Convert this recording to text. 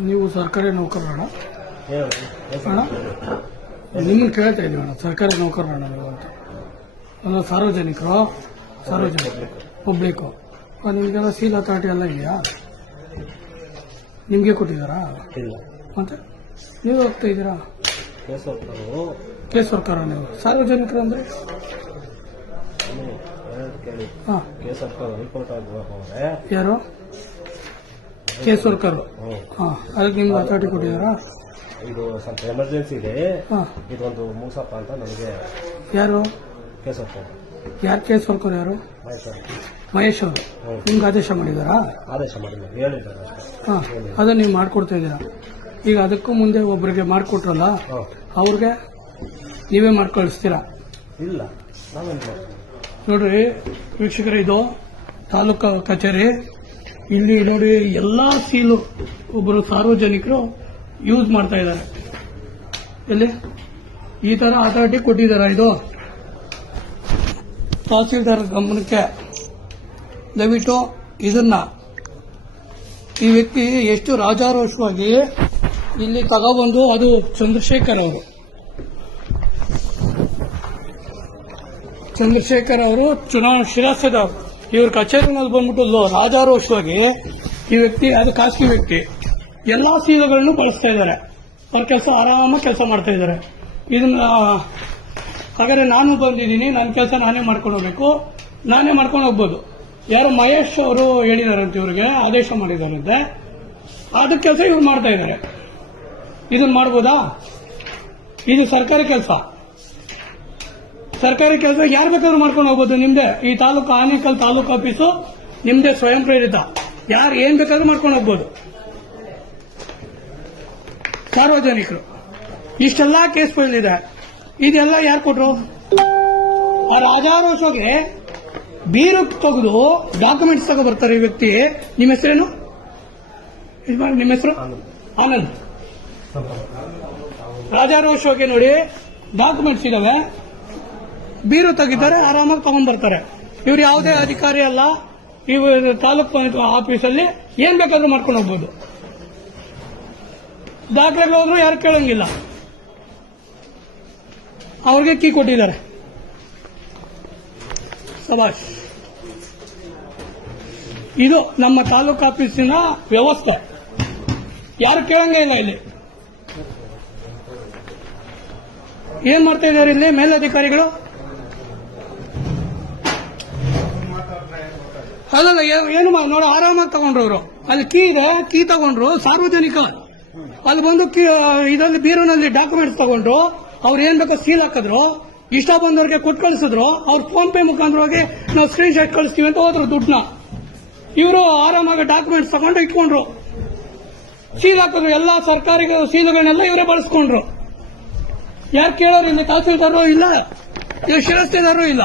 ನೀವು ಸರ್ಕಾರಿ ನೌಕರರಣ ಅಣ್ಣ ನಿಮ್ಮನ್ನು ಕೇಳ್ತಾ ಇದ್ದೀವಿ ಅಣ್ಣ ಸರ್ಕಾರಿ ನೌಕರರಣ ನೀವು ಅಂತ. ಅಲ್ಲ ಸಾರ್ವಜನಿಕರು? ಸಾರ್ವಜನಿಕರು ಪಬ್ಲಿಕ್ಕು ನಿಮಗೆಲ್ಲ ಸೀಲ್ ಅಥಾರಿಟಿ ಎಲ್ಲ ಇದೆಯಾ? ನಿಮಗೆ ಕೊಟ್ಟಿದ್ದಾರಾ? ಇಲ್ಲ. ಮತ್ತೆ? ನೀವು ಹೋಗ್ತಾ ಇದ್ದೀರಾ? ಕೇಸ್ ಸರ್ಕಾರ ನೀವು? ಸಾರ್ವಜನಿಕರು ಅಂದರೆ? ಹಾಂ. ಯಾರು? Case worker. ಹಾಂ ಅದಕ್ಕೆ ನಿಮ್ಗೆ ಅಥಾರಿಟಿ ಕೊಟ್ಟಿದ್ದಾರಾ ಇದು ಸ್ವಲ್ಪ ಎಮರ್ಜೆನ್ಸಿ ಇದೆ. ಹಾಂ. ಇದೊಂದು ಮೂಸಪ್ಪ ಅಂತ ನನಗೆ ಯಾರು? ಕೇಸ್ ಯಾರು ಕೇಸ್ ವರ್ಕರ್ ಯಾರು? ಮಹೇಶ್ ಅವರು. ನಿಮ್ಗೆ ಆದೇಶ ಮಾಡಿದ್ದಾರಾ ಆದೇಶ ಮಾಡಿದ್ದಾರೆ ಹೇಳಿದ್ದಾರೆ ಅಷ್ಟೇ. ಹಾಂ ಅದನ್ನ ನೀವು ಮಾಡ್ಕೊಡ್ತಾ ಇದ್ದೀರಾ? ಈಗ ಅದಕ್ಕೂ ಮುಂದೆ ಒಬ್ಬರಿಗೆ ಮಾಡಿಕೊಟ್ರಲ್ಲ ಅವ್ರಿಗೆ ನೀವೇ ಮಾಡ್ಕಳಿಸ್ತೀರಾ? ಇಲ್ಲ ನಾವೇನು ಮಾಡ್ತೀವಿ? ನೋಡ್ರಿ ವೀಕ್ಷಕರೇ ಇದು ತಾಲೂಕು ಕಚೇರಿ. ಇಲ್ಲಿ ನೋಡಿ ಎಲ್ಲಾ ಸೀಲು ಒಬ್ಬರು ಸಾರ್ವಜನಿಕರು ಯೂಸ್ ಮಾಡ್ತಾ ಇದ್ದಾರೆ. ಎಲ್ಲಿ? ಈ ತರ ಅಥಾರಿಟಿ ಕೊಟ್ಟಿದ್ದಾರೆ ಇದು. ತಹಸೀಲ್ದಾರ್ ಗಮನಕ್ಕೆ ದಯವಿಟ್ಟು ಇದನ್ನ ಈ ವ್ಯಕ್ತಿ ಎಷ್ಟು ರಾಜಾರೋಷವಾಗಿ ಇಲ್ಲಿ ತಗೊಬಂದು ಅದು ಚಂದ್ರಶೇಖರ್ ಅವರು. ಚಂದ್ರಶೇಖರ್ ಅವರು ಚುನಾವಣಾ ಶಿರಸ್ತೆದವರು ಇವ್ರ ಕಚೇರಿನಲ್ಲಿ ಬಂದ್ಬಿಟ್ಟು ರಾಜಾರೋಷವಾಗಿ ಈ ವ್ಯಕ್ತಿ, ಅದು ಖಾಸಗಿ ವ್ಯಕ್ತಿ, ಎಲ್ಲಾ ಸೀಲುಗಳನ್ನು ಬಳಸ್ತಾ ಇದ್ದಾರೆ. ಅವ್ರ ಕೆಲಸ ಆರಾಮಾಗಿ ಕೆಲಸ ಮಾಡ್ತಾ ಇದ್ದಾರೆ. ಇದನ್ನ ಹಾಗಾದ್ರೆ ನಾನು ಬಂದಿದ್ದೀನಿ ನನ್ನ ಕೆಲಸ ನಾನೇ ಮಾಡ್ಕೊಂಡು ಹೋಗ್ಬೇಕು. ನಾನೇ ಮಾಡ್ಕೊಂಡು ಹೋಗ್ಬೋದು. ಯಾರು ಮಹೇಶ್ ಅವರು ಹೇಳಿದಾರಂತೆ ಇವ್ರಿಗೆ, ಆದೇಶ ಮಾಡಿದಾರಂತೆ. ಅದ ಕೆಲಸ ಇವ್ರು ಮಾಡ್ತಾ ಇದ್ದಾರೆ. ಇದನ್ನ ಮಾಡ್ಬೋದಾ? ಇದು ಸರ್ಕಾರಿ ಕೆಲಸ. ಸರ್ಕಾರಿ ಕೆಲಸ ಯಾರು ಬೇಕಾದ್ರೂ ಮಾಡ್ಕೊಂಡು ಹೋಗ್ಬೋದು. ನಿಮ್ದೇ ಈ ತಾಲೂಕು ಆನೇಕಲ್ ತಾಲೂಕು ಆಫೀಸು ನಿಮ್ದೇ ಸ್ವಯಂ ಪ್ರೇರಿತ. ಯಾರು ಏನ್ ಬೇಕಾದ್ರೂ ಮಾಡ್ಕೊಂಡು ಹೋಗ್ಬೋದು. ಸಾರ್ವಜನಿಕರು. ಇಷ್ಟೆಲ್ಲ ಕೇಸ್ಗಳಿದೆ ಇದೆಲ್ಲ ಯಾರು ಕೊಟ್ರು? ಆ ರಾಜಾರೋಷಗೆ ಬೀರು ತೆಗೆದು ಡಾಕ್ಯುಮೆಂಟ್ಸ್ ತಗೋ ಬರ್ತಾರೆ ಈ ವ್ಯಕ್ತಿ. ನಿಮ್ಮ ಹೆಸರೇನು? ನಿಮ್ಮ ಹೆಸರು? ಆನಂದ್. ರಾಜಾರೋಷಗೆ ನೋಡಿ ಡಾಕ್ಯುಮೆಂಟ್ಸ್ ಇದಾವೆ. ಬೀರು ತೆಗಿತಾರೆ ಆರಾಮಾಗಿ ತಗೊಂಡ್ ಬರ್ತಾರೆ ಇವ್ರು ಯಾವುದೇ ಅಧಿಕಾರಿ ಅಲ್ಲ. ಇವ್ ತಾಲೂಕ್ ಆಫೀಸಲ್ಲಿ ಏನ್ ಬೇಕಾದ್ರೂ ಮಾಡ್ಕೊಂಡು ಹೋಗ್ಬೋದು. ದಾಖಲೆಗಳು ಹೋದ್ರು ಯಾರು ಕೇಳಂಗಿಲ್ಲ. ಅವ್ರಿಗೆ ಕೀ ಕೊಟ್ಟಿದ್ದಾರೆ. ಸಭಾಷ್ ಇದು ನಮ್ಮ ತಾಲೂಕು ಆಫೀಸಿನ ವ್ಯವಸ್ಥೆ. ಯಾರು ಕೇಳಂಗೇ ಇಲ್ಲ ಇಲ್ಲಿ. ಏನ್ ಮಾಡ್ತಾ ಇದ್ದಾರೆ ಇಲ್ಲಿ ಮೇಲಧಿಕಾರಿಗಳು? ಅಲ್ಲಲ್ಲ ಏ- ಏನು ನೋಡು, ಆರಾಮಾಗಿ ತಗೊಂಡ್ರು ಅವರು ಅಲ್ಲಿ ಕೀ ಇದೆ, ಕೀ ತಗೊಂಡ್ರು, ಸಾರ್ವಜನಿಕ. ಅಲ್ಲಿ ಬಂದು ಇದರಲ್ಲಿ ಬೀರುನಲ್ಲಿ ಡಾಕ್ಯುಮೆಂಟ್ಸ್ ತಗೊಂಡ್ರು ಅವ್ರು ಏನ್ ಬೇಕೋ ಸೀಲ್ ಹಾಕಿದ್ರು, ಇಷ್ಟ ಬಂದವ್ರಿಗೆ ಕೊಟ್ಟು ಕಳಿಸಿದ್ರು, ಅವ್ರು ಫೋನ್ ಪೇ ಮುಖಾಂತರವಾಗಿ ನಾವು ಸ್ಕ್ರೀನ್ ಶಾಟ್ ಕಳಿಸ್ತೀವಿ ಅಂತ ಹೋದ್ರು ದುಡ್ಡನ್ನ. ಇವರು ಆರಾಮಾಗಿ ಡಾಕ್ಯುಮೆಂಟ್ಸ್ ತಗೊಂಡು ಇಟ್ಕೊಂಡ್ರು. ಸೀಲ್ ಹಾಕಿದ್ರು, ಎಲ್ಲಾ ಸರ್ಕಾರಿ ಸೀಲುಗಳನ್ನೆಲ್ಲ ಇವರೇ ಬಳಸ್ಕೊಂಡ್ರು. ಯಾರು ಕೇಳೋರು ಇಲ್ಲಿ ತಹಸೀಲ್ದಾರರು ಇಲ್ಲ ಇಲ್ಲ ಶಿರಸ್ತೆದಾರರು ಇಲ್ಲ.